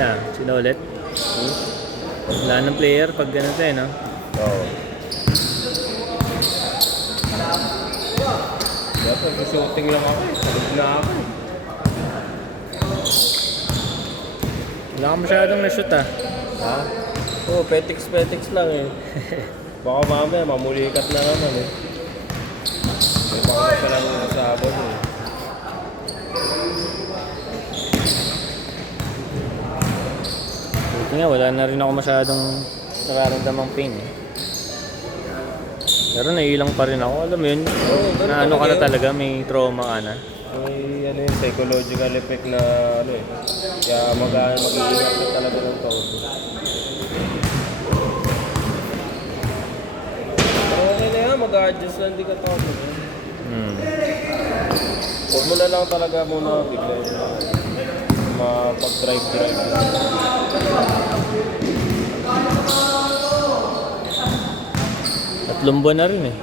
na. Sino ulit? Wala ng player pag ganito no? Oo. Dapat shooting lang ako eh. Salig na ako eh. Wala ka masyadong na-shoot Ha? Oo, petiks lang eh. Baka mamaya mamulikat na naman eh. May baka pa lang yung sabon eh. Buti nga, wala na rin ako masyadong nararamdamang pain eh. Pero naiilang pa rin ako, alam mo yun, na ano ka na talaga, may trauma ka na. May ano yung psychological effect na ano eh. Kaya mag-iingat ka talaga ng todo. Pero okay na yan, mag-adjust lang, hindi ka todo. Huwag mo na lang talaga muna bigla mapag-drive. Tatlong buwan na rin eh.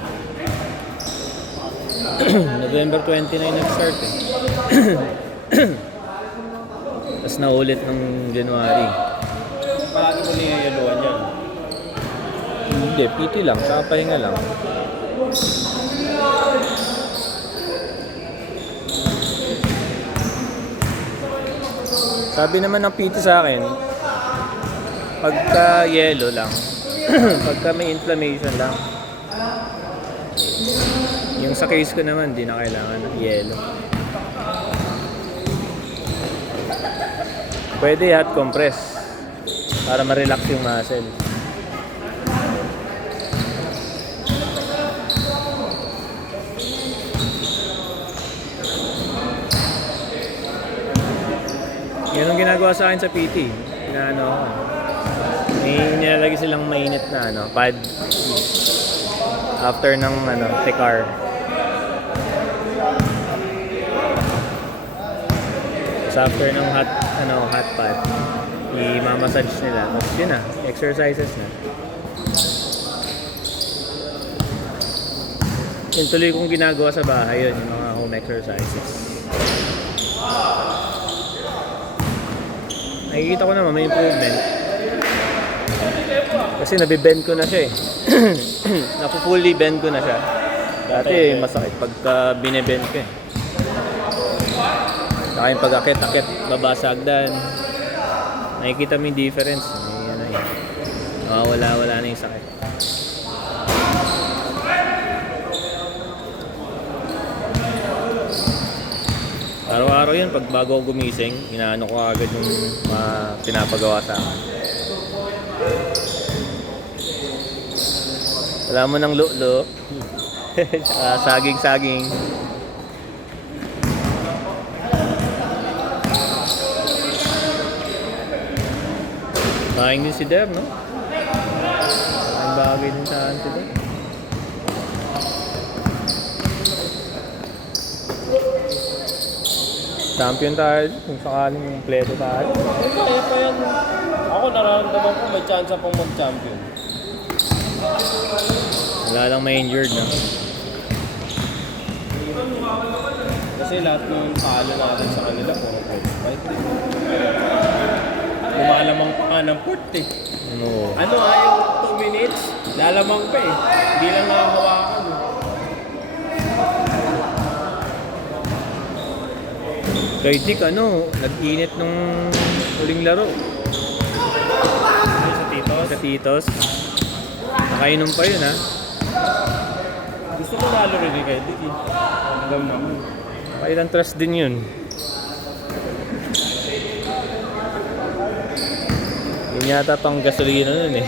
November 29 nag-start eh. Tapos naulit ng January. Palagi mo niyayaluan yan. Hindi, PT lang, saka pahinga lang. Sabi naman ng PT sa akin, pagka yellow lang, pagka may inflammation lang. Yung sa case ko naman, di na kailangan ng yellow. Pwede hot compress para ma-relax yung muscle. Yan ang ginagawa sa akin sa PT. Inaano ako. May nilalagay silang mainit na pad after ng Tecar. Tapos after ng hot pad, i-massage nila. Tapos yun na, exercises na. Yung tuloy kong ginagawa sa bahay yun, yung mga home exercises. Nakikita ko naman may improvement. Kasi nabibend ko na siya eh. Napu-fully bend ko na siya. Dati masakit pagka binebend ko eh. Saka yung pag-akit-akit, babasagdan. Nakikita mo yung difference. May wala na yung sakit. Araw-araw yun, pag bago ako gumising, inaano ko agad yung pinapagawa sa akin. Wala mo ng lulo. Saging-saging. Maing din si Dev, no? Ang bagay din sa akin si Dev. Champion tayo kung sakaling kompleto tayo. Kaya pa yan. Ako nararamdaman ko may chance pang mag-champion. Wala lang may injured na. Kasi lahat ng talo natin sa kanila puro first fight. Lumalamang pa nga ng port eh. Oo. Yung 2 minutes, lalamang pa eh. Hindi lang nakahawakan eh. Kay Dick, nag-init nung huling laro. Sa Titos. Sa Titos. Nakainom pa yun, ha? Gusto ko lalo rin eh kay Dick eh. Alam naman. Kailang trust din yun. Yun yata pang gasolina nun eh.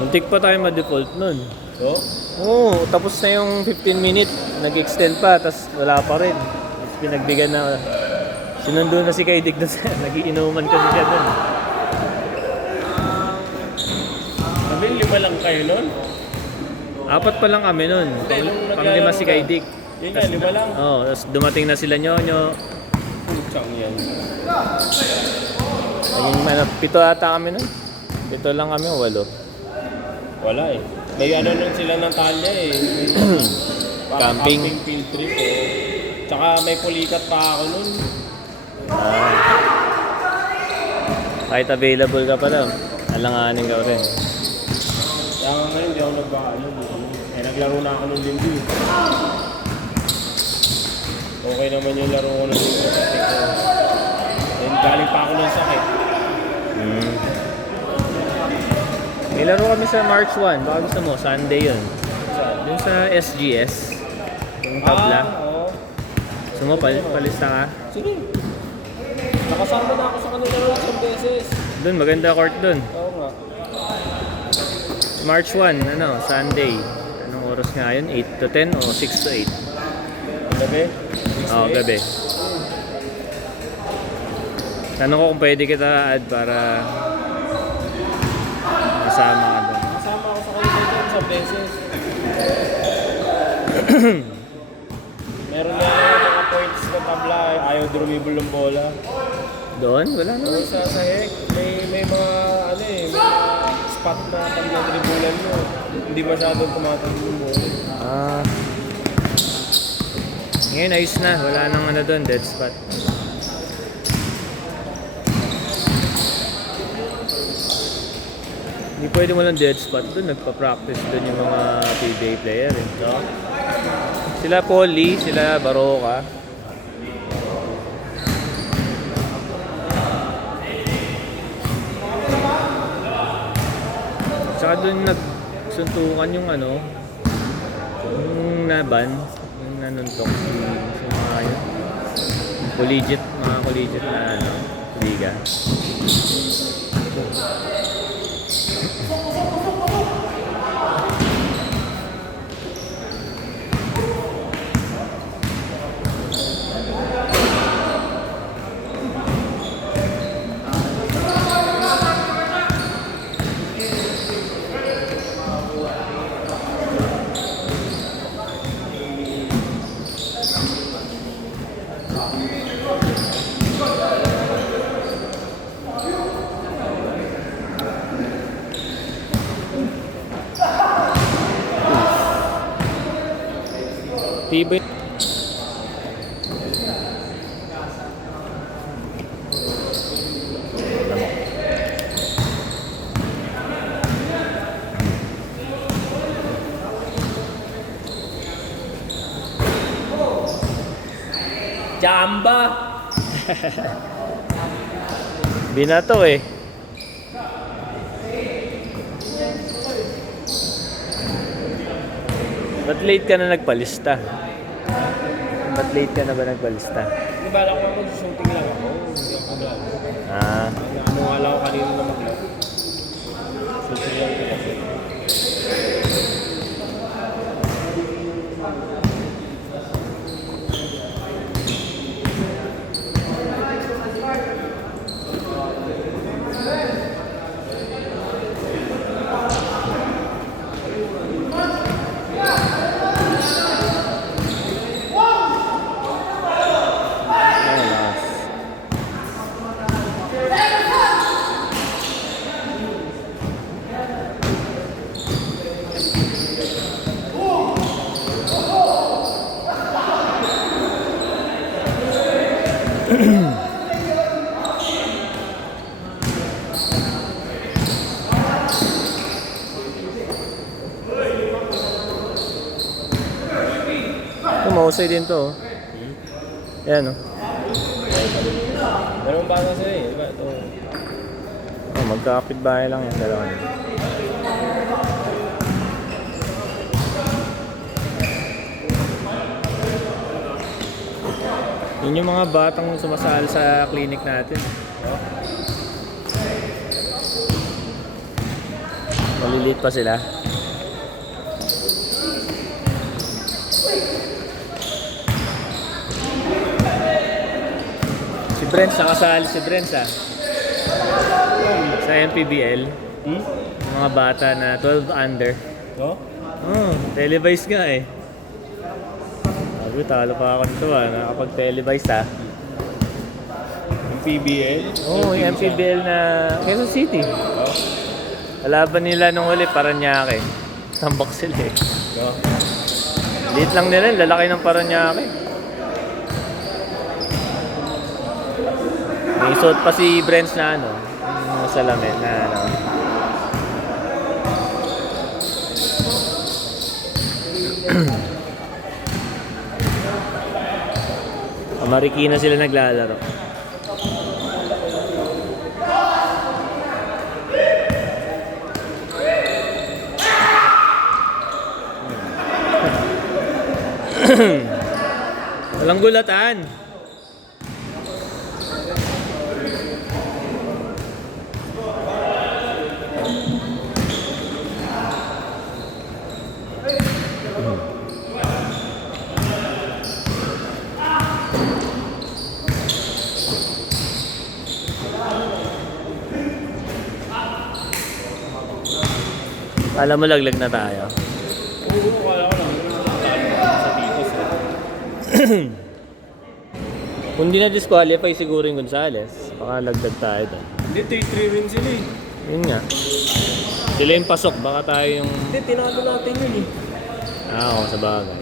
Muntik pa tayo ma-default nun. So? Oo, tapos na yung 15 minute. Nag-extend pa, tapos wala pa rin. Tapos pinagbigyan na. Sinundo na si Kaidik doon. Nagiinuman kasi siya doon. Sabi, 5 lang kayo nun? 4 pa lang kami nun. Pang-5 si Kaidik. Yun nga, 5 lang. Oo, tapos dumating na sila Nyonyo. Putsang yan. Naging 7 ata kami nun. 7 lang kami o 8. Wala eh. May ano nun sila ng Talya eh. May, parang Camping. camping field trip eh. Tsaka may pulikat pa ako nun. Kahit available ka pa daw, alanganin ka rin. Kaya nga ngayon, hindi ako nagbaano. Eh, naglaro na ako ng linggo eh. Okay naman yung laro ko ng linggo. Then galing pa ako ng sakit. May laro kami sa March 1, baka gusto mo, Sunday yun. Saan? Dun sa SGS, yung tabla. Oo. Gusto mo, palista ka? Sige. Nakasama na ako sa kanila rin isang beses. Dun, maganda court dun. Oo nga. March 1, Sunday. Anong oras nga yun? 8 to 10 o 6 to 8? Gabi? Oo, gabi. Tanong ko kung pwede kita add para kasama ka doon. Kasama ako sa kanila dyan isang beses. Meron na mga points na tabla, ayaw drumibol ng bola. Doon? Wala na. Oo, sa hek, may mga ano eh, may mga spot na pag nadribulan mo, hindi masyadong tumatalong yung bola. Ah. Ngayon ayos na. Wala nang ano doon, dead spot. Hindi pwede mo lang dead spot doon. Nagpa-practice doon yung mga PBA player eh. No? Sila Polly, sila Baroka. Saka doon nagsuntukan yung yung naban, yung nanuntok sa mga yun. Mga collegiate na liga. Tibay. Jamba! Binato eh. Ba't late ka na nagpalista? Ba't late ka na ba nagpalista? Di ba lang ako shooting lang ako? Hindi ako maglaro. Ah, Ano nga lang ako kanina na maglaro. Shooting lang ko kasi. malas. Ito, mahusay din to. Yan, oh. Meron ba na sila eh? Diba? Ito. Oh, magkakapit-bahay lang yan, dalawa niya. Yun yung mga batang sumasahal sa clinic natin. Maliliit pa sila. Si Brent, nakasali si Brent sa MPBL. Hmm? Yung mga bata na 12 under. No? Oh, televised nga eh. Sabi, talo pa ako nito nakapag-televise Yung PBL? Oo, yung MPBL na Quezon City. Oh? Kalaban nila nung huli, Paranaque. tambak sila eh. No? Liit lang nila, lalaki ng Paranaque. May suot pa si Brents na ano, yung salamin na ano. Marikina sila naglalaro. Walang gulatan. Alam mo, laglag na tayo. Oo, kala ko lang. Sa Titos eh. Kung di na disqualify siguro yung Gonzales, baka lagdag tayo doon. Hindi, 3-3 win sila eh. Yun nga. Sila yung pasok, baka tayo yung... Hindi, tinalo natin yun eh. Oo, sa bagay.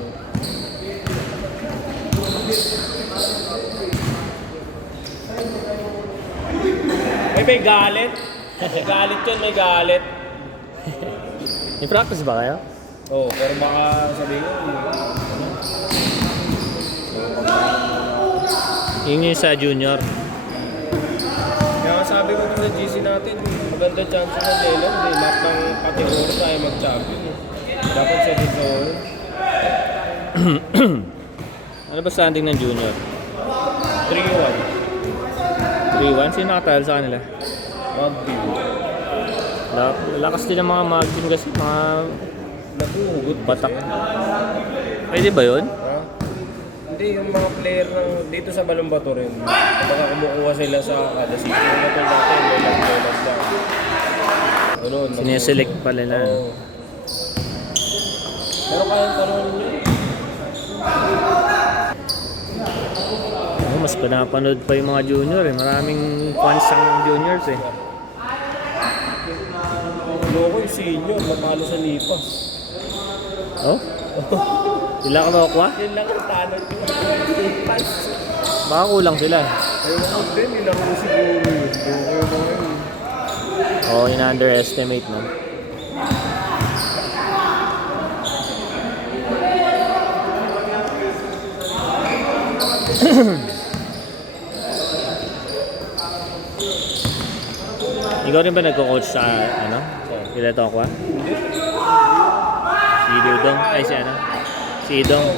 May galit. May galit yun, may galit. May practice ba kayo? Oo, pero baka sabihin ko, Yun yung sa junior. kaya sabi ko sa GC natin, maganda chance ng Leland eh. Lahat ng kategorya tayo mag-champion eh. Dapat sa dito. Ano ba standing ng junior? 3-1. 3-1? Sino nakatalo sa kanila? Mag-deal. Lakas din ang mga mag-team kasi, mga Naguhugot batak. kasi. Pwede ba yun? Ha? Hindi, yung mga player ng dito sa Balumbato rin. Baka kumukuha sila sa kada season. Ano ito natin, Leland lang. Ganun. Sineselect pala na. Oo. Pero kaya tanong nyo, Mas pinapanood pa yung mga junior eh. Maraming fans ang juniors eh. loko yung senior, matalo sa Lipas. Oh? Sila ka makukuha? Yun lang ang tanong ko. Lipas. Baka kulang sila. Ayun ako din, nilaro ko siguro yun. Loko yung mga yun. Oo, in-underestimate na. Ikaw rin ba nagko-coach sa ano? Sila Tokwa? Si Dudong? Ay si ano? Si Idong?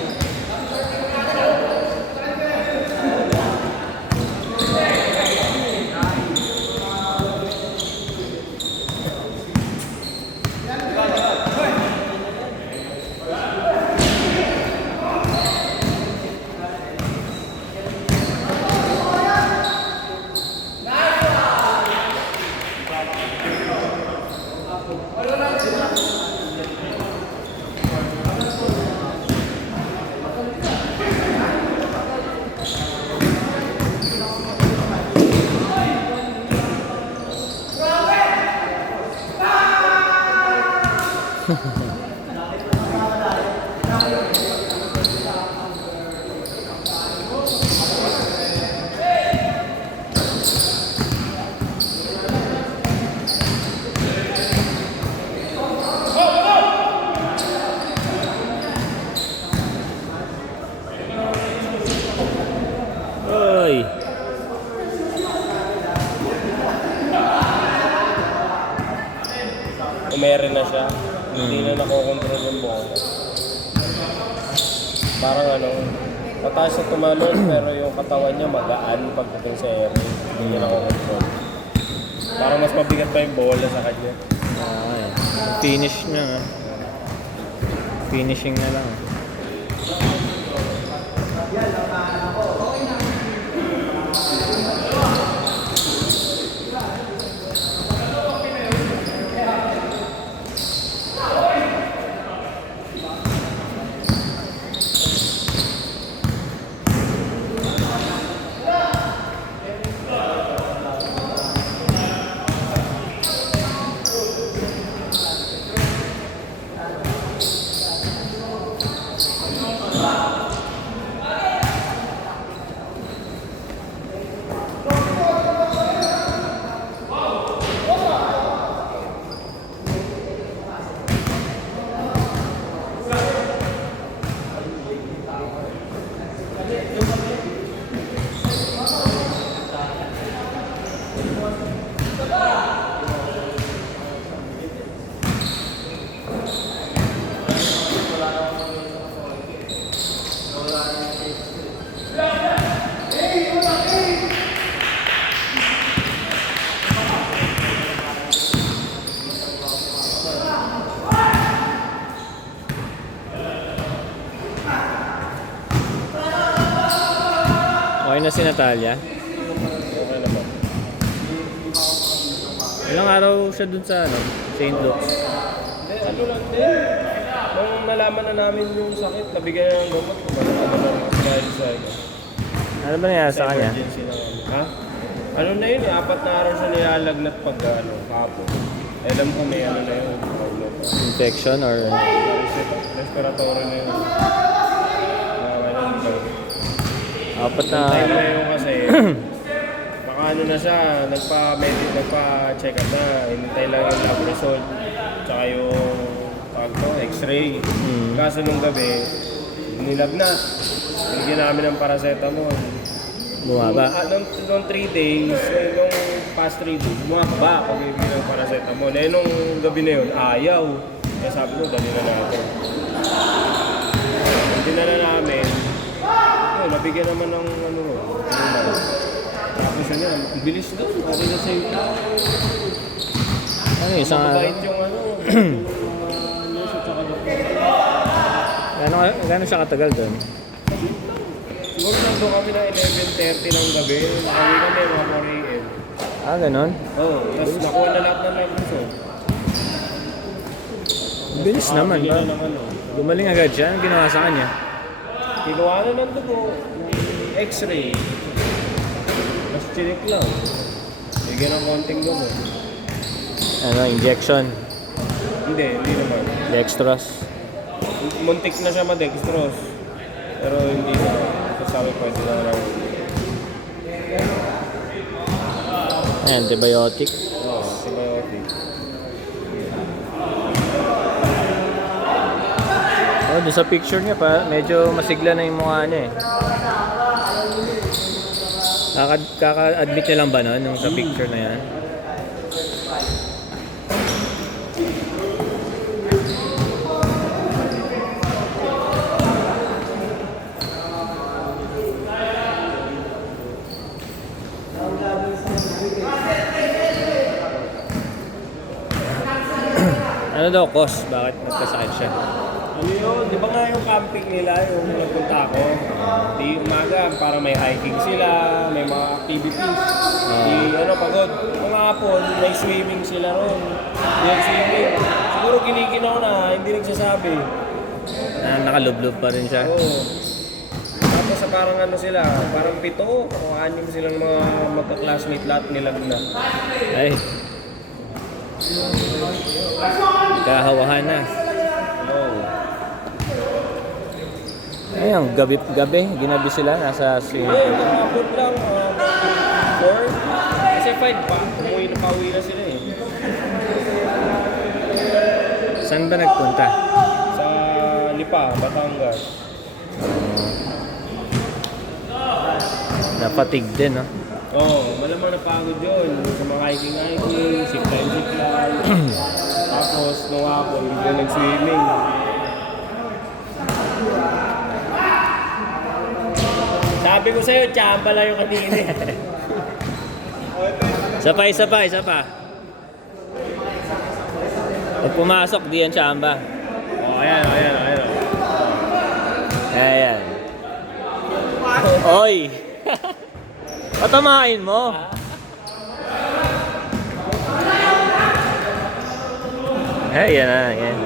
Oy! Umere na siya. Hindi na nakokontrol yung bola. Parang ano, mataas na tumalon pero yung katawan niya magaan pagdating sa area. Hindi niya nakokontrol. Parang mas mabigat pa yung bola sa kanya. Okay. Finish na. Finishing na lang. Okay na si Natalia. Okay naman. Ilang araw siya dun sa St. Luke's. Ano lang din. Nung nalaman na namin yung sakit, nabigyan na ng gamot. Kumbaga na lang dahil sa Ano ba nangyari sa kanya? emergency na ha? Ano na yun, 4 na araw siya nilalagnat pag kahapon. Alam ko may ano na yun. Infection or... Respiratory na yun. Apat na... Time na yun kasi, baka ano na siya, nagpa-check up na. Hinintay lang yung lab result. Tsaka yung x-ray. Kaso nung gabi, nilagnat. Bigyan namin ng paracetamol. Bumaba. Nung 3 days, nung past 3 days, bumaba pag ibigay ng paracetamol. Eh nung gabi na yun, ayaw. Kaya sabi ko, dali na natin. Hindi na namin. Yun, nabigyan naman ng ano. Tapos yun yan, ang bilis doon. Okay na sa'yo. Ano yung isang... Mabait yung ano. Nurse at saka doktor. Gano'n siya katagal doon? Siguro nandun kami na 11:30 ng gabi. Nakawin kami mga 4 a.m. Ah, gano'n? Oo, tapos nakuha na lahat ng lab result. Bilis naman ba? Bigyan na ng ano. Gumaling agad siya. Anong ginawa sa kanya? Kinuha na ng dugo, x-ray. Mas chinik lang. Bigyan ng konting dugo. Ano, injection? Hindi naman. Dextrose? Muntik na siya ma-dextrose. Pero hindi na. Sabi pwede na lang. Antibiotic? Oo, antibiotic. Oh, doon sa picture niya pa, medyo masigla na yung mukha niya eh. Kaka-admit niya lang ba nun, yung sa picture na yan? Ano daw cause? Bakit nagkasakit siya? Ano yun? Di ba nga yung camping nila, yung nagpunta ako? Di umaga, para may hiking sila, may mga activities. Di pagod. Kung hapon, may swimming sila ron. Di swimming. Siguro kinikinaw na, hindi nagsasabi. Nakalublob pa rin siya. Oo. Tapos parang ano sila, parang 7 o 6 silang mga magka-classmate lahat nilagnat. Ay. Kahawahan na. Oo. Ayun, gabi, ginabi sila, nasa swimming Eh, pool. kahapon lang, 4. Kasi 5 pa, pauwi na sila eh. Saan ba nagpunta? Sa Lipa, Batangas. Napatig din, no? Oo, malamang napagod yun. Sa mga hiking, zipline. Tapos, nung hapon, hindi na nag-swimming. Sabi ko sa'yo, tsamba lang yung kanina. Isa pa. Pag pumasok, di yan tsamba. Ayan. Ayan. Oy! Patamain mo. Ayan na, yan.